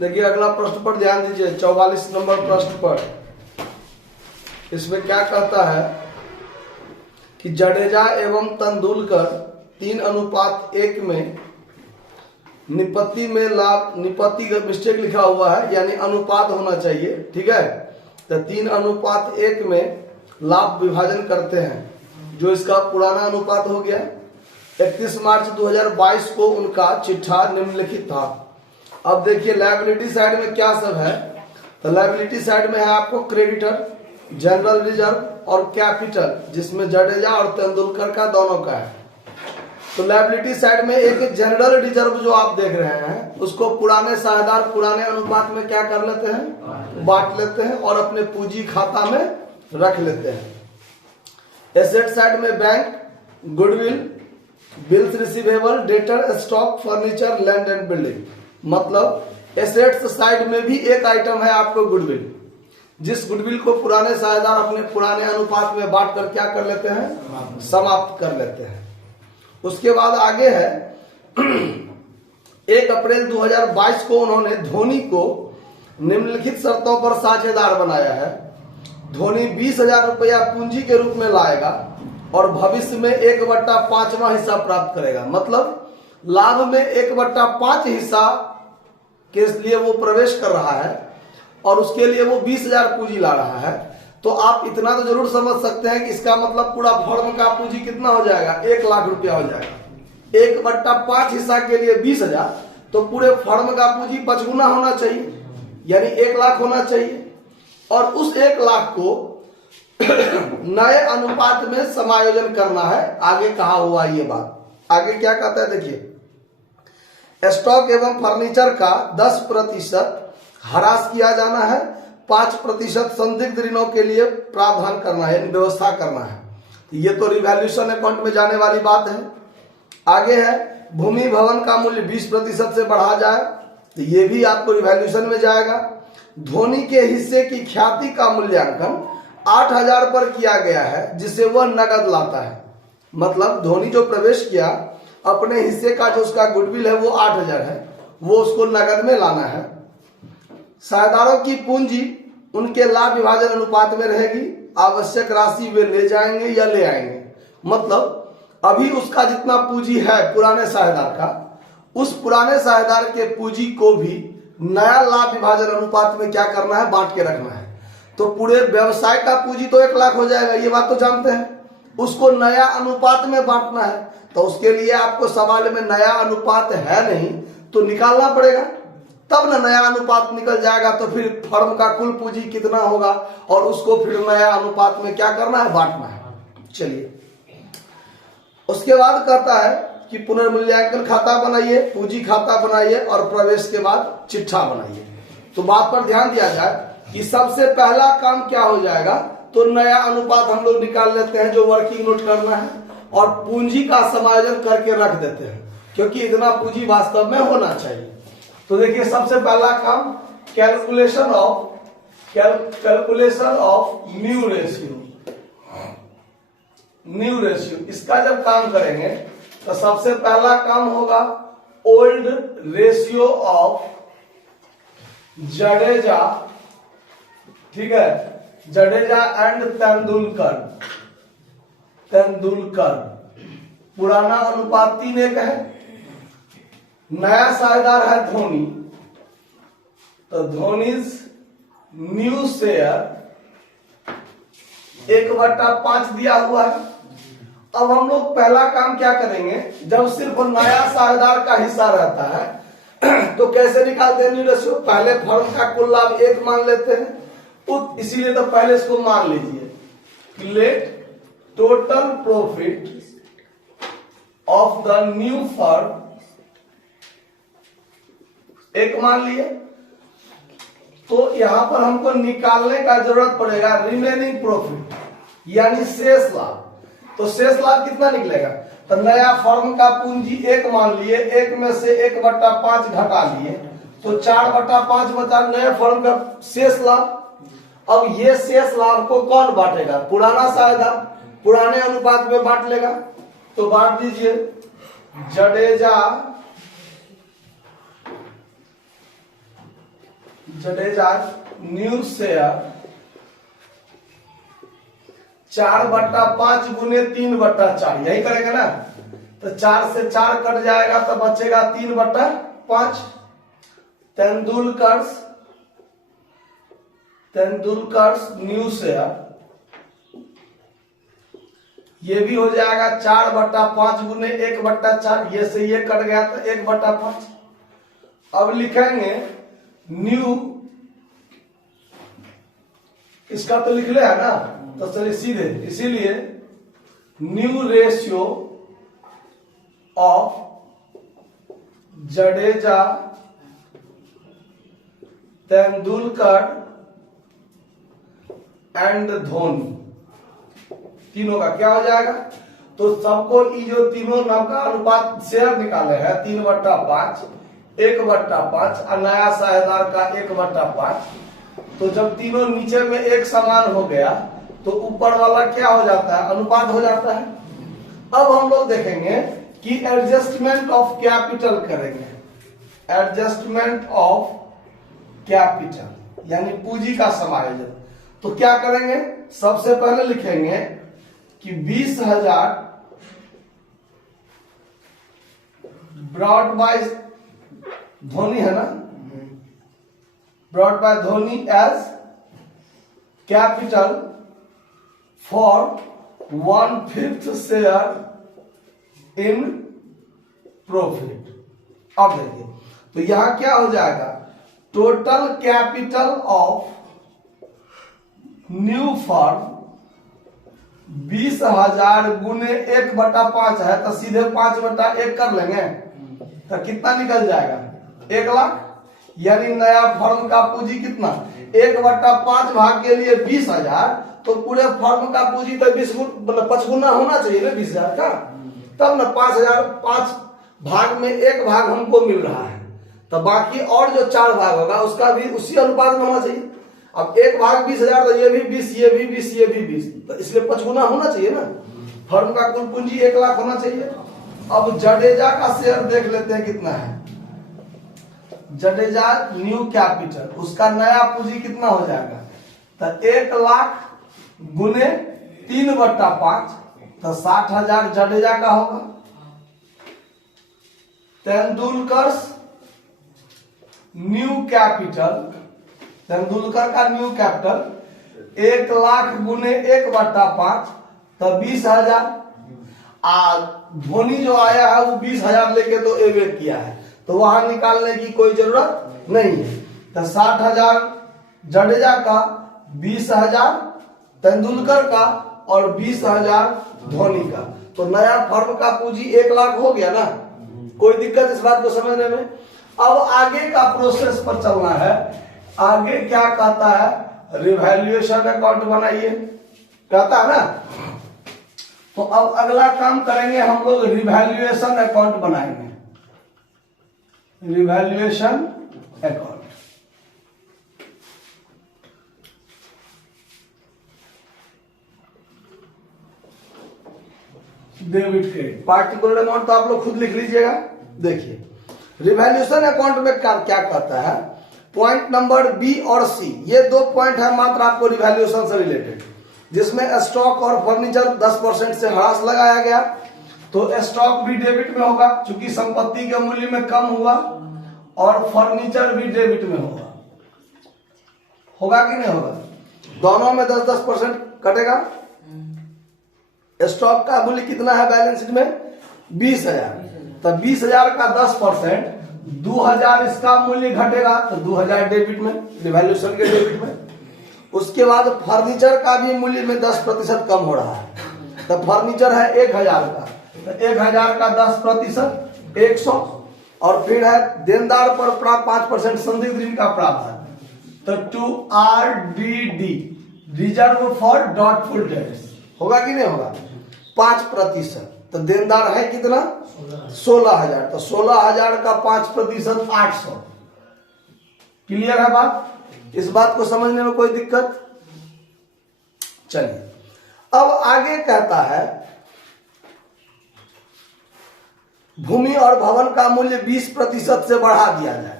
देखिए अगला प्रश्न पर ध्यान दीजिए, 44 नंबर प्रश्न पर। इसमें क्या कहता है कि जडेजा एवं तेंदुलकर 3:1 में निपत्ति में लाभ, निपत्ति का मिस्टेक लिखा हुआ है यानी अनुपात होना चाहिए, ठीक है। तो 3:1 में लाभ विभाजन करते हैं, जो इसका पुराना अनुपात हो गया। 31 मार्च 2022 को उनका चिट्ठा निम्नलिखित था। अब देखिए लायबिलिटी साइड में क्या सब है। तो लायबिलिटी साइड में है आपको क्रेडिटर, जनरल रिजर्व और कैपिटल, जिसमें जडेजा और तेंदुलकर का दोनों का है। तो लायबिलिटी साइड में एक जनरल रिजर्व जो आप देख रहे हैं, उसको पुराने साझेदार पुराने अनुपात में क्या कर लेते हैं, बांट लेते हैं और अपने पूंजी खाता में रख लेते हैं। एसेट साइड में bank, goodwill, bills receivable, debtor, stock, furniture, land and building. मतलब एसेट्स साइड में भी एक आइटम है आपको गुडविल, जिस गुडविल को पुराने साझेदार अपने पुराने अनुपात में बांट कर क्या कर लेते हैं, समाप्त कर लेते हैं। उसके बाद आगे है 1 अप्रैल 2022 को उन्होंने धोनी को निम्नलिखित शर्तों पर साझेदार बनाया है। धोनी 20,000 रुपया पूंजी के रूप में लाएगा और भविष्य में 1/5वां हिस्सा प्राप्त करेगा। मतलब लाभ में 1/5 हिस्सा के लिए वो प्रवेश कर रहा है और उसके लिए वो 20,000 पूंजी ला रहा है। तो आप इतना तो जरूर समझ सकते हैं कि इसका मतलब पूरा फर्म का पूंजी कितना हो जाएगा, 1 लाख रुपया हो जाएगा। 1/5 हिस्सा के लिए 20,000, तो पूरे फर्म का पूंजी 5 गुना होना चाहिए, यानी 1 लाख होना चाहिए। और उस 1 लाख को नए अनुपात में समायोजन करना है। आगे कहा हुआ ये बात, आगे क्या कहता है देखिए, स्टॉक एवं फर्नीचर का 10% ह्रास किया जाना है, 5% संदिग्ध ऋणों के लिए प्रावधान करना है, व्यवस्था करना है। ये तो रिवैल्यूएशन अकाउंट में जाने वाली बात है। आगे है भूमि भवन का मूल्य 20% से बढ़ा जाए, तो ये भी आपको रिवैल्यूएशन में जाएगा। धोनी के हिस्से की ख्याति का मूल्यांकन 8,000 पर किया गया है, जिसे वह नगद लाता है। मतलब धोनी जो प्रवेश किया, अपने हिस्से का जो उसका गुडविल है वो 8,000 है, वो उसको नगद में लाना है। साझेदारों की पूंजी उनके लाभ विभाजन अनुपात में रहेगी, आवश्यक राशि वे ले जाएंगे या ले आएंगे। मतलब अभी उसका जितना पूंजी है पुराने साझेदार का, उस पुराने साझेदार के पूंजी को भी नया लाभ विभाजन अनुपात में क्या करना है, बांट के रखना है। तो पूरे व्यवसाय का पूंजी तो 1 लाख हो जाएगा, ये बात तो जानते हैं। उसको नया अनुपात में बांटना है, तो उसके लिए आपको सवाल में नया अनुपात है नहीं तो निकालना पड़ेगा, तब ना नया अनुपात निकल जाएगा। तो फिर फर्म का कुल पूंजी कितना होगा और उसको फिर नया अनुपात में क्या करना है, बांटना है। चलिए उसके बाद कहता है कि पुनर्मूल्यांकन खाता बनाइए, पूंजी खाता बनाइए और प्रवेश के बाद चिट्ठा बनाइए। तो बात पर ध्यान दिया जाए कि सबसे पहला काम क्या हो जाएगा, तो नया अनुपात हम लोग निकाल लेते हैं जो वर्किंग नोट करना है, और पूंजी का समायोजन करके रख देते हैं, क्योंकि इतना पूंजी वास्तव में होना चाहिए। तो देखिए सबसे पहला काम कैलकुलेशन ऑफ न्यू रेशियो। इसका जब काम करेंगे तो सबसे पहला काम होगा ओल्ड रेशियो ऑफ जडेजा, ठीक है, जडेजा एंड तेंदुलकर। पुराना अनुपात 3:1 है, नया साझेदार है धोनी, तो धोनीज न्यू शेयर 1/5 दिया हुआ है। अब हम लोग पहला काम क्या करेंगे, जब सिर्फ नया साझेदार का हिस्सा रहता है तो कैसे निकालते हैं न्यू रेशियो, पहले फर्म का कुल लाभ 1 मान लेते हैं, इसीलिए तो पहले इसको मान लीजिए। Let total profit of the new firm 1 मान लिए। तो यहां पर हमको निकालने का जरूरत पड़ेगा रिमेनिंग प्रॉफिट, यानी शेष लाभ। तो शेष लाभ कितना निकलेगा, तो नया फर्म का पूंजी 1 मान लिए, 1 में से 1/5 घटा लिए, तो 4/5 बचा नए फर्म का शेष लाभ। अब ये शेष लाभ को कौन बांटेगा, पुराना साझेदार पुराने अनुपात में बांट लेगा। तो बांट दीजिए, जडेजा जडेजा न्यू शेयर 4/5 गुने 3/4, यही करेंगे ना। तो 4 से 4 कट जाएगा तो बचेगा 3/5। तेंदुलकर्स न्यू शेयर, ये भी हो जाएगा 4/5 गुने 1/4, ये से ये कट गया तो 1/5। अब लिखेंगे न्यू, इसका तो लिख ले है ना, तो चलिए सीधे, इसीलिए new ratio of Jadeja Tendulkar and Dhoni, तीनों का क्या हो जाएगा। तो सबको ये जो तीनों नाम का अनुपात शेयर निकाले हैं 3/5, 1/5 और नया साझेदार का 1/5। तो जब तीनों नीचे में एक समान हो गया तो ऊपर वाला क्या हो जाता है, अनुपात हो जाता है। अब हम लोग देखेंगे कि एडजस्टमेंट ऑफ कैपिटल करेंगे। एडजस्टमेंट ऑफ कैपिटल यानी पूंजी का समायोजन। तो क्या करेंगे, सबसे पहले लिखेंगे कि 20,000 ब्रॉड बाय धोनी है ना, brought by Dhoni as capital for 1/5 share in profit. अब देखिए, तो यहां क्या हो जाएगा, total capital of new firm 20,000 गुने 1/5 है, तो सीधे 5/1 कर लेंगे तो कितना निकल जाएगा, 1 लाख। यानी नया फर्म का पूंजी कितना, 1/5 भाग के लिए 20,000, तो पूरे फर्म का पूंजी तो 20 मतलब 5 गुना होना चाहिए ना 20,000 का, तब ना 5,000, 5 भाग में 1 भाग हमको मिल रहा है, तो बाकी और जो 4 भाग होगा उसका भी उसी अनुपात में होना चाहिए। अब 1 भाग 20,000, तो ये भी 20, ये भी 20, ये भी 20, तो इसलिए 5 गुना होना चाहिए ना। फर्म का कुल पूंजी 1 लाख होना चाहिए। अब जडेजा का शेयर देख लेते हैं कितना है। जडेजा न्यू कैपिटल, उसका नया पूंजी कितना हो जाएगा, तो 1 लाख गुने 3/5, तो 60,000 जडेजा का होगा। तेंदुलकर्स न्यू कैपिटल, तेंदुलकर का न्यू कैपिटल 1 लाख गुने 1/5, तो 20,000। धोनी जो आया है वो 20,000 लेके तो एवेट किया है, तो वहां निकालने की कोई जरूरत नहीं है। तो 60,000 जडेजा का, 20,000 तेंदुलकर का और 20,000 धोनी का, तो नया फर्म का पूंजी 1 लाख हो गया ना। कोई दिक्कत इस बात को समझने में। अब आगे का प्रोसेस पर चलना है। आगे क्या कहता है, रिवैल्यूएशन अकाउंट बनाइए, कहता है ना। तो अब अगला काम करेंगे हम लोग, रिवैल्यूएशन अकाउंट बनाएंगे। Revaluation account, debit credit, particular amount तो आप लोग खुद लिख लीजिएगा। देखिए रिवैल्यूएशन अकाउंट में क्या कहता है, पॉइंट नंबर बी और सी, ये 2 पॉइंट है मात्र आपको रिवैल्यूएशन से रिलेटेड, जिसमें स्टॉक और फर्नीचर 10% से ह्रास लगाया गया। तो स्टॉक भी डेबिट में होगा क्योंकि संपत्ति के मूल्य में कम हुआ, और फर्नीचर भी डेबिट में होगा कि नहीं होगा, दोनों में 10-10% कटेगा। स्टॉक का मूल्य कितना है बैलेंस शीट में, 20,000, तो 20,000 का 10%, 2,000 इसका मूल्य घटेगा, तो 2,000 डेबिट में, रिवैल्यूएशन के डेबिट में। उसके बाद फर्नीचर का भी मूल्य में 10% कम हो रहा है, तो फर्नीचर है 1,000 का, तो 1,000 का 10% 100, और फिर है देनदार पर प्राप्त 5% संदिग्ध ऋण का प्रावधान, तो 2RDD, reserve for doubtful debts, होगा कि नहीं होगा, 5%। तो देनदार है कितना, 16,000, तो 16,000 का 5% 800। क्लियर है बात, इस बात को समझने में कोई दिक्कत। चलिए अब आगे कहता है, भूमि और भवन का मूल्य 20% से बढ़ा दिया जाए।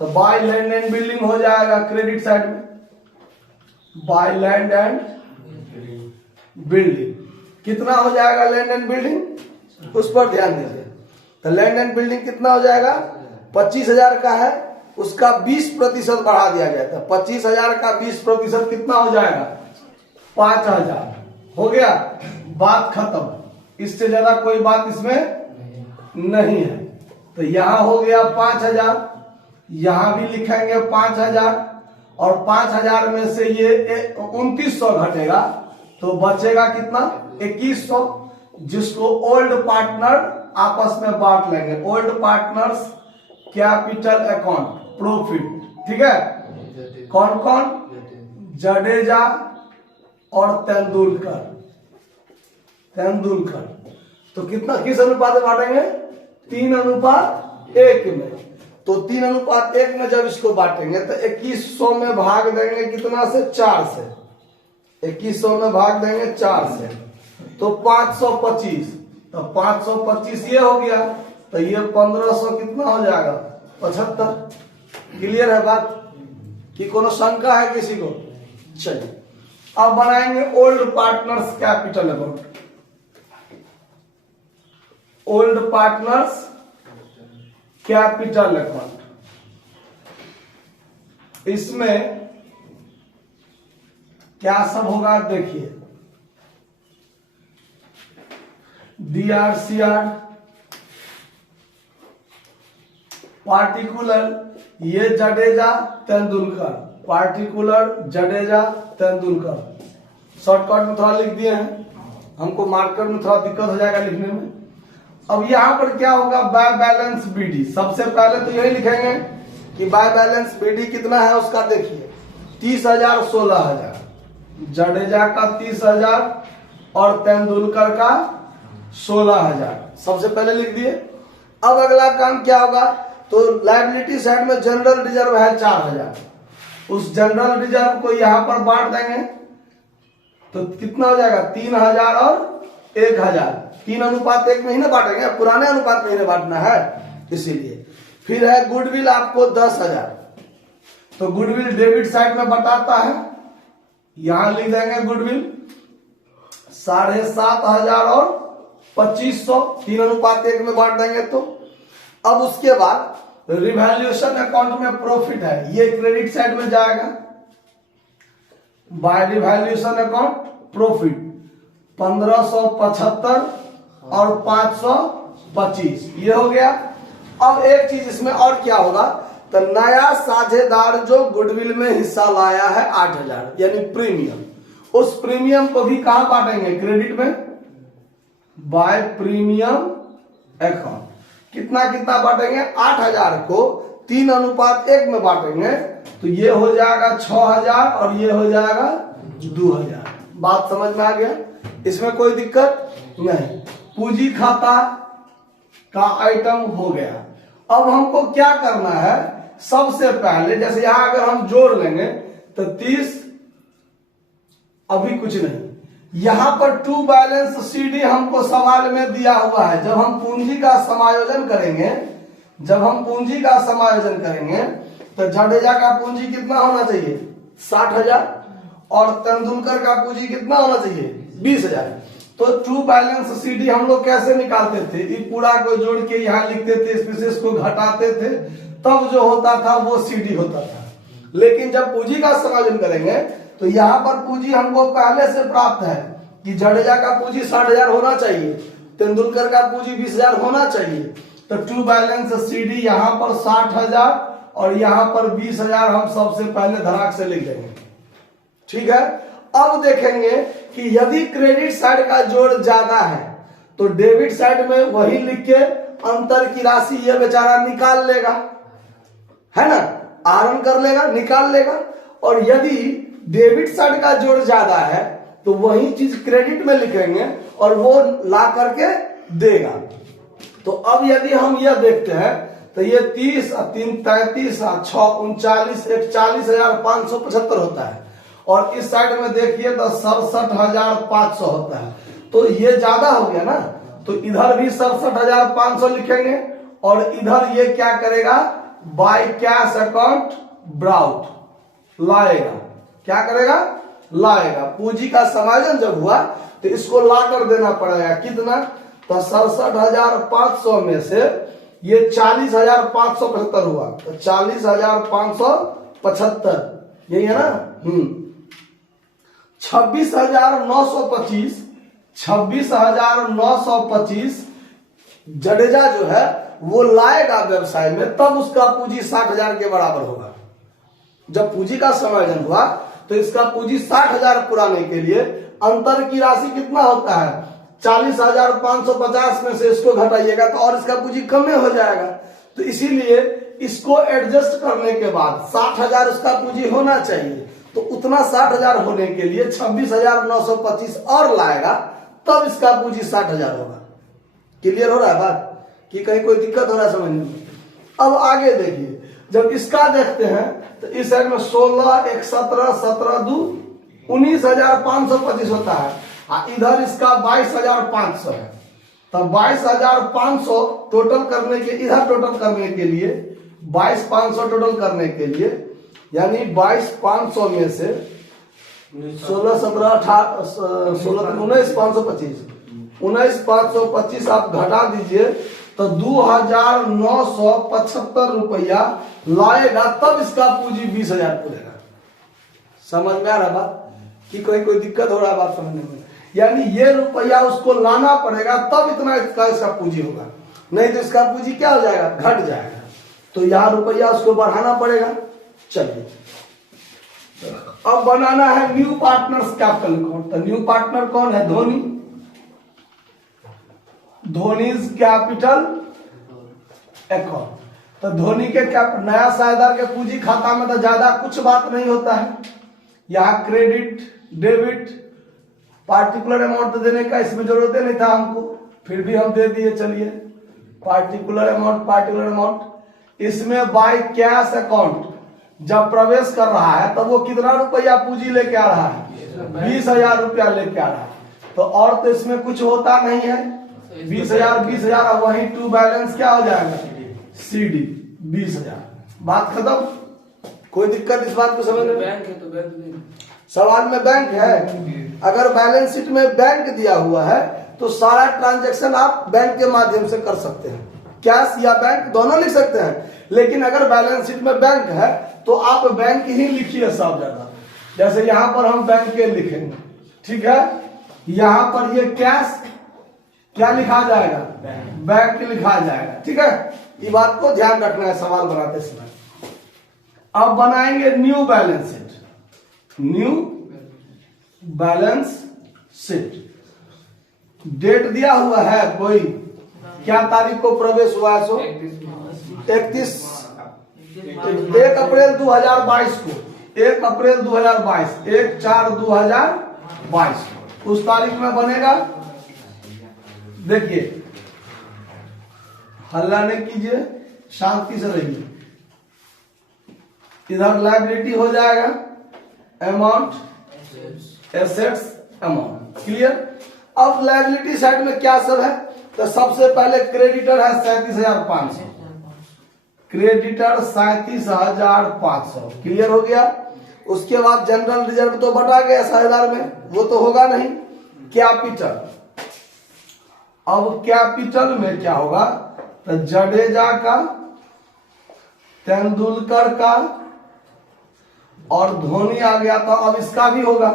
तो बाय लैंड एंड बिल्डिंग हो जाएगा क्रेडिट साइड में, बाय लैंड एंड बिल्डिंग। कितना हो जाएगा लैंड एंड बिल्डिंग, उस पर ध्यान दीजिए। तो लैंड एंड बिल्डिंग कितना हो जाएगा, 25,000 का है, उसका 20% बढ़ा दिया गया था। 25,000 का 20% कितना हो जाएगा, 5,000 हो गया, बात खत्म। इससे ज्यादा कोई बात इसमें नहीं है। तो यहां हो गया 5,000, यहां भी लिखेंगे 5,000, और 5,000 में से ये 2900 घटेगा, तो बचेगा कितना, 2100, जिसको ओल्ड पार्टनर आपस में बांट लेंगे। Old partners capital account profit, ठीक है। कौन कौन, जडेजा और तेंदुलकर। तो कितना, किस अनुपात में बांटेंगे, 3:1 में। तो 3:1 में जब इसको बांटेंगे तो 2100 में भाग देंगे कितना से, 4 से। 2100 में भाग देंगे 4 से, तो 525। तो 525 ये हो गया, तो ये 1500 कितना हो जाएगा, 75। क्लियर है बात कि कोनो शंका है किसी को? चलिए अब बनाएंगे old partners capital account. Old partners capital account, इसमें क्या सब होगा देखिए, DRCR, पार्टिकुलर, ये जडेजा तेंदुलकर, पार्टिकुलर जडेजा तेंदुलकर। शॉर्टकट में थोड़ा लिख दिए हैं, हमको मार्कर में थोड़ा दिक्कत हो जाएगा लिखने में। अब यहां पर क्या होगा, बाय बैलेंस BD। सबसे पहले तो यही लिखेंगे कि बाय बैलेंस BD कितना है उसका, देखिए 30,000 16,000, जडेजा का 30,000 और तेंदुलकर का 16,000, सबसे पहले लिख दिए। अब अगला काम क्या होगा, तो लायबिलिटी साइड में जनरल रिजर्व है 4,000, उस जनरल रिजर्व को यहां पर बांट देंगे, तो कितना हो जाएगा, 3,000 और 1,000। 3:1 में ही ना बांटेंगे, पुराने अनुपात में ही ना बांटना है, इसीलिए। फिर है गुडविल आपको 10,000, तो गुडविल डेबिट साइड में बताता है, यहां लिख देंगे गुडविल 7,500 और 2500, 3:1 में बांट देंगे। तो अब उसके बाद रिवैल्यूएशन अकाउंट में प्रॉफिट है, ये क्रेडिट साइड में जाएगा, बाय रिवैल्यूएशन अकाउंट प्रॉफिट 1575 और 525, ये हो गया। अब एक चीज इसमें और क्या होगा, तो नया साझेदार जो गुडविल में हिस्सा लाया है 8,000, यानी प्रीमियम, उस प्रीमियम को भी कहां बांटेंगे, क्रेडिट में, बाय प्रीमियम अकाउंट। कितना कितना बांटेंगे, 8,000 को 3:1 में बांटेंगे, तो ये हो जाएगा 6,000 और ये हो जाएगा 2,000। बात समझ में आ गया, इसमें कोई दिक्कत नहीं। पूंजी खाता का आइटम हो गया। अब हमको क्या करना है, सबसे पहले जैसे यहां अगर हम जोड़ लेंगे तो 30, अभी कुछ नहीं, यहां पर टू बैलेंस CD हमको सवाल में दिया हुआ है। जब हम पूंजी का समायोजन करेंगे, तो जडेजा का पूंजी कितना होना चाहिए, 60,000, और तेंदुलकर का पूंजी कितना होना चाहिए, 20,000। तो टू बैलेंस CD हम लोग कैसे निकालते थे, ये पूरा को जोड़ के यहाँ लिखते थे, स्पेसिस को घटाते थे, तब जो होता था वो CD होता था। लेकिन जब पूंजी का समायोजन करेंगे तो यहाँ पर पूंजी हमको पहले से प्राप्त है कि जडेजा का पूंजी 60,000 होना चाहिए, तेंदुलकर का पूंजी 20,000 होना चाहिए। तो टू बैलेंस CD यहाँ पर 60,000 और यहाँ पर 20,000 हम सबसे पहले धड़ाक से लिख देंगे, ठीक है। अब देखेंगे कि यदि क्रेडिट साइड का जोड़ ज्यादा है तो डेबिट साइड में वही लिख के अंतर की राशि ये बेचारा निकाल लेगा, है ना, आहरण कर लेगा, निकाल लेगा। और यदि डेबिट साइड का जोड़ ज्यादा है तो वही चीज क्रेडिट में लिखेंगे और वो ला करके देगा। तो अब यदि हम यह देखते हैं तो ये 30 और 3 33 और 6 39 41,575 होता है, और इस साइड में देखिए तो 67,500 होता है। तो ये ज्यादा हो गया ना, तो इधर भी 67,500 लिखेंगे और इधर ये क्या करेगा, बाय कैश अकाउंट ब्राउट, लाएगा। क्या करेगा? लाएगा। पूंजी का समायोजन जब हुआ तो इसको ला कर देना पड़ेगा। कितना? तो 67,500 में से ये 40,575 हुआ, तो 40,575 यही है ना। 26,925 जडेजा जो है वो लाएगा व्यवसाय में, तब उसका पूंजी 60,000 के बराबर होगा। जब पूंजी का समायोजन हुआ तो इसका पूंजी 60,000 पुराने के लिए अंतर की राशि कितना होता है? 40,550 में से इसको घटाइएगा तो और इसका पूंजी कम में हो जाएगा। तो इसीलिए इसको एडजस्ट करने के बाद 60,000 उसका पूंजी होना चाहिए। तो उतना 60,000 होने के लिए 26,925 और लाएगा, तब इसका पूंजी 60,000 होगा। क्लियर हो रहा है बात कि कहीं कोई दिक्कत हो रहा है समझने में? अब आगे देखिए, जब इसका देखते हैं तो इस साइड में 16, 1, 17, 17 2 19,525 होता है। इधर इसका 22,500 है। तब 22,500 टोटल करने के, इधर टोटल करने के लिए 22,500 टोटल करने के लिए, यानी 22,500 में से 16, 17, 18, 16, 19,525 19,525 आप घटा दीजिए तो 2,975 रुपया लाएगा, तब इसका पूंजी 20,000 पूरेगा। समझ में आ रहा बात कि कोई दिक्कत हो रहा है बात समझने में? यानी ये रुपया उसको लाना पड़ेगा, तब इतना इसका पूंजी होगा, नहीं तो इसका पूंजी क्या हो जाएगा? घट जाएगा। तो यहां रुपया उसको बढ़ाना पड़ेगा। चलिए अब बनाना है न्यू पार्टनर्स कैपिटल अकाउंट। तो न्यू पार्टनर कौन है? धोनी। Dhoni's capital account. तो धोनी के नया साझेदार के पूंजी खाता में तो ज्यादा कुछ बात नहीं होता है। यहाँ क्रेडिट, डेबिट, पार्टिकुलर अमाउंट देने का इसमें जरूरत नहीं था हमको, फिर भी हम दे दिए। चलिए पार्टिकुलर अमाउंट इसमें बाय कैश अकाउंट जब प्रवेश कर रहा है तब वो कितना रुपया पूंजी लेके आ रहा है? 20,000 रुपया लेके आ रहा है। तो और तो इसमें कुछ होता नहीं है। 20,000 वही टू बैलेंस क्या हो जाएगा? CD 20,000। बात खत्म। कोई दिक्कत इस बात को समझने में? बैंक है तो बैंक नहीं, सवाल में बैंक है। अगर बैलेंस शीट में बैंक दिया हुआ है तो सारा ट्रांजैक्शन आप बैंक के माध्यम से कर सकते हैं, कैश या बैंक दोनों लिख सकते हैं। लेकिन अगर बैलेंस शीट में बैंक है तो आप बैंक ही लिखिए सब जगह। जैसे यहां पर हम बैंक के लिखेंगे, ठीक है। यहां पर ये कैश क्या लिखा जाएगा? बैंक लिखा जाएगा, ठीक है। ये बात को ध्यान रखना है सवाल बनाते समय। अब बनाएंगे new balance sheet. New balance sheet date दिया हुआ है कोई? क्या तारीख को प्रवेश हुआ है? 1 अप्रैल 2022 को, 1 अप्रैल 2022, 1/4/2022 उस तारीख में बनेगा। देखिए हल्ला नहीं कीजिए, शांति से रहिए। इधर लायबिलिटी हो जाएगा, अमाउंट, एसेट्स, अमाउंट। क्लियर? अब लायबिलिटी साइड में क्या सब है? तो सबसे पहले क्रेडिटर है 37,500, क्रेडिटर 37,500। क्लियर हो गया? उसके बाद जनरल रिजर्व तो बटा गया साझेदार में, वो तो होगा नहीं। कैपिटल, अब कैपिटल में क्या होगा? तो जडेजा का, तेंदुलकर का और धोनी आ गया, तो अब इसका भी होगा।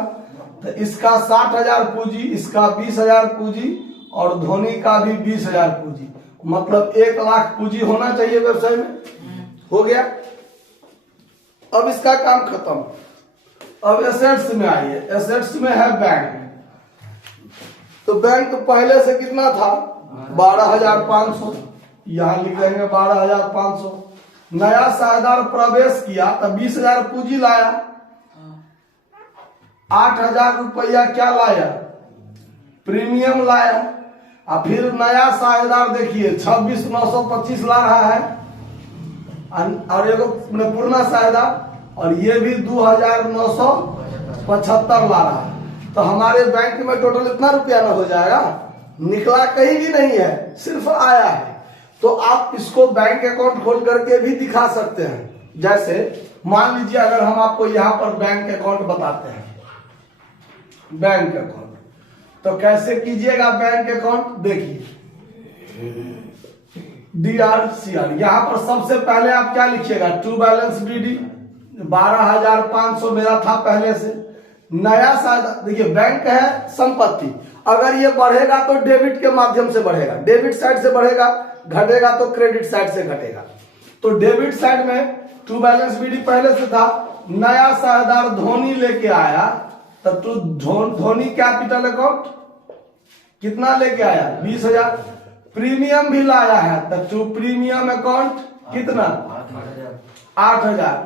तो इसका 60,000 पूंजी, इसका 20,000 पूंजी और धोनी का भी 20,000 पूंजी, मतलब 1 लाख पूंजी होना चाहिए व्यवसाय में। हो गया। अब इसका काम खत्म। अब एसेट्स में आइए। एसेट्स में है बैंक। तो बैंक पहले से कितना था? 12,500। यहां लिख देंगे 12,500। नया साझेदार प्रवेश किया तो 20,000 पूंजी लाया, 8,000 रुपया क्या लाया? प्रीमियम लाया। और फिर नया साझेदार देखिए 26,925 ला रहा है, और एगो पुराना साझेदार, और ये भी 2,975 ला रहा है। तो हमारे बैंक में टोटल इतना रुपया ना हो जाएगा? निकला कहीं भी नहीं है, सिर्फ आया है। तो आप इसको बैंक अकाउंट खोल करके भी दिखा सकते हैं। जैसे मान लीजिए अगर हम आपको यहाँ पर बैंक अकाउंट बताते हैं, बैंक अकाउंट, तो कैसे कीजिएगा बैंक अकाउंट, देखिए DRCR, यहाँ पर सबसे पहले आप क्या लिखिएगा, टू बैलेंस BD 12,500 मेरा था पहले से, नया शायद देखिए बैंक है संपत्ति, अगर ये बढ़ेगा तो डेबिट के माध्यम से बढ़ेगा, डेबिट साइड से बढ़ेगा, घटेगा तो क्रेडिट साइड से घटेगा। तो डेबिट साइड में टू बैलेंस BD पहले से था, नया साझेदार धोनी लेके आया, तब टू धोनी कैपिटल अकाउंट कितना लेके आया, 20,000, प्रीमियम भी लाया है, तब टू प्रीमियम अकाउंट कितना, 8,000,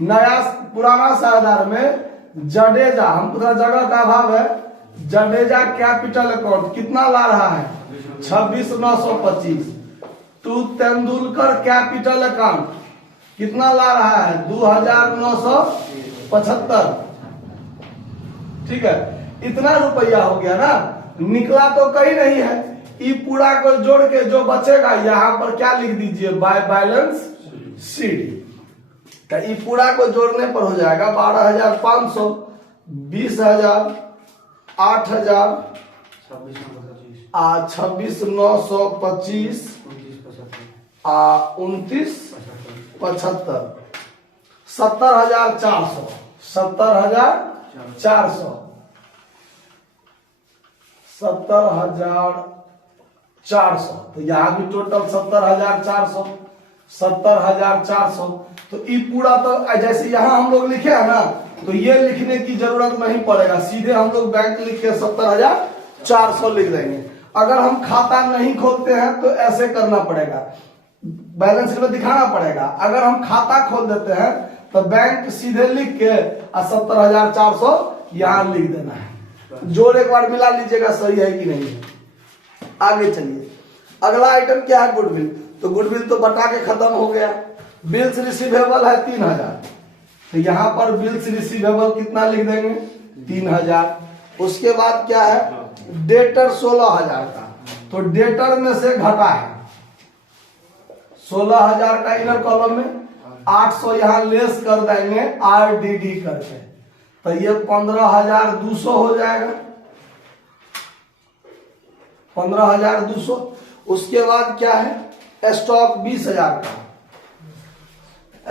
नया पुराना साझेदार में जडेजा, हम थोड़ा जगह का अभाव है, जडेजा कैपिटल अकाउंट कितना ला रहा है, 26,925, टू तेंदुलकर कैपिटल अकाउंट कितना ला रहा है, 2,975, ठीक है, इतना रुपया हो गया ना, निकला तो कहीं नहीं है, ये पूरा को जोड़ के जो बचेगा यहाँ पर क्या लिख दीजिए, बाय बैलेंस शीट, तो ये पूरा को जोड़ने पर हो जाएगा 12,500, 20,000, 8,000, 26,925, 29,75, 70,400, 70,400, 70,400, तो यहाँ भी टोटल 70,400, 70,400, तो ये पूरा तो जैसे यहाँ हम लोग लिखे हैं ना, तो ये लिखने की जरूरत नहीं पड़ेगा, सीधे हम लोग बैंक लिख के 70,400 लिख देंगे। अगर हम खाता नहीं खोलते हैं तो ऐसे करना पड़ेगा, बैलेंस शीट में दिखाना पड़ेगा। अगर हम खाता खोल देते हैं तो बैंक सीधे लिख के 70,400 यहाँ लिख देना है, जोड़ एक बार मिला लीजिएगा सही है कि नहीं है। आगे चलिए, अगला आइटम क्या है, गुडविल, तो गुडविल तो बटा के खत्म हो गया। बिल्स रिसीवेबल है 3,000, तो यहाँ पर बिल्स रिसीवेबल कितना लिख देंगे, 3,000। उसके बाद क्या है, डेटर 16,000 का, तो डेटर में से घटा है 16,000 का इनर कॉलम में, 800 यहाँ लेस कर देंगे RDD करके, तो ये 15,200 हो जाएगा, 15,200। उसके बाद क्या है, स्टॉक 20,000 का,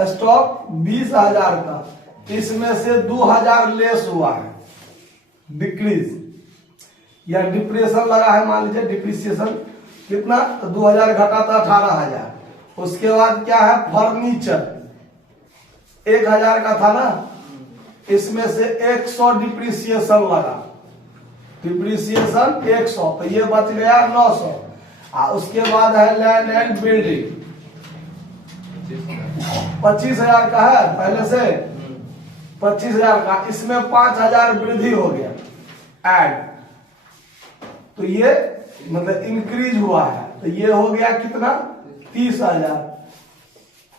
स्टॉक 20,000 का, इसमें से 2,000 लेस हुआ है, डिक्रीज या डिप्रेशन लगा है, मान लीजिए डिप्रिसिएशन कितना, तो 2,000 घटा था 18,000। उसके बाद क्या है, फर्नीचर 1,000 का था ना, इसमें से 100 डिप्रिसिएशन लगा, डिप्रिसिएशन 100, तो ये बच गया 900। उसके बाद है लैंड एंड बिल्डिंग 25,000 का है पहले से, 25,000 का, इसमें 5,000 वृद्धि हो गया ऐड, तो ये मतलब इंक्रीज हुआ है, तो ये हो गया कितना, 30,000।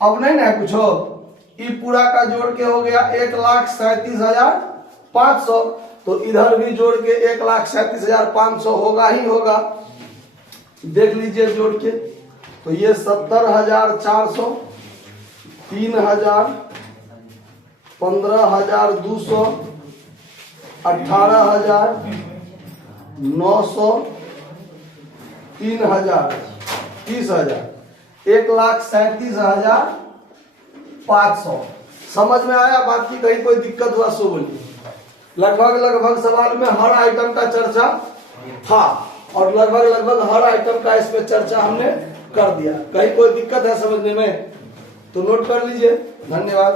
अब नहीं ना कुछ हो, ये पूरा का जोड़ के हो गया 1,37,500, तो इधर भी जोड़ के 1,37,500 होगा ही होगा, देख लीजिए जोड़ के, तो ये 70,400, 3,000, 15,200, 18,000, 900, 3,000, 30,000, 1,37,500। समझ में आया बात की, कहीं कोई दिक्कत हुआ सो बोलिए। लगभग सवाल में हर आइटम का चर्चा था, और लगभग हर आइटम का इस पे चर्चा हमने कर दिया। कहीं कोई दिक्कत है समझने में तो नोट कर लीजिए। धन्यवाद।